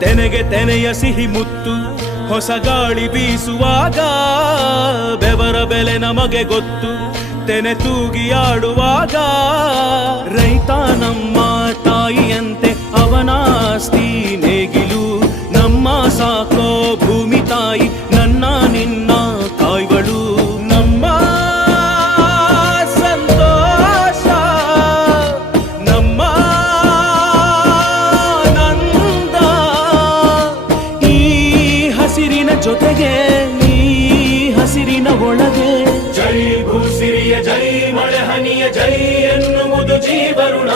ತೆನೆಗೆ ತೆನೆಯ ಸಿಹಿ ಮುತ್ತು ಹೊಸ ಗಾಳಿ ಬೀಸುವಾಗ ಬೆವರ ಬೆಲೆ ನಮಗೆ ಗೊತ್ತು ತೆನೆ ತೂಗಿ ಆಡುವಾಗ ರೈತ ನಮ್ಮ ತಾಯಿಯಂತೆ ಅವನಾಸ್ತಿ ನೇಗಿಲು ನಮ್ಮ ಸಾಕೋ ಭೂಮಿ ತಾಯಿ ನನ್ನ ನಿನ್ನ ಕಾಯ್ಗಳು ನಮ್ಮ ಸಂತೋಷ ನಮ್ಮ ನಂದ ಈ ಹಸಿರಿನ ಜೊತೆಗೆ ಈ ಹಸಿರಿನ ಒಳಗೆ ಜೈ ಭೂಸಿರಿಯ ಜೈ ಮಳೆ ಹನಿಯ ಜೈ ಎನ್ನುವುದು ಜೀವರುಣ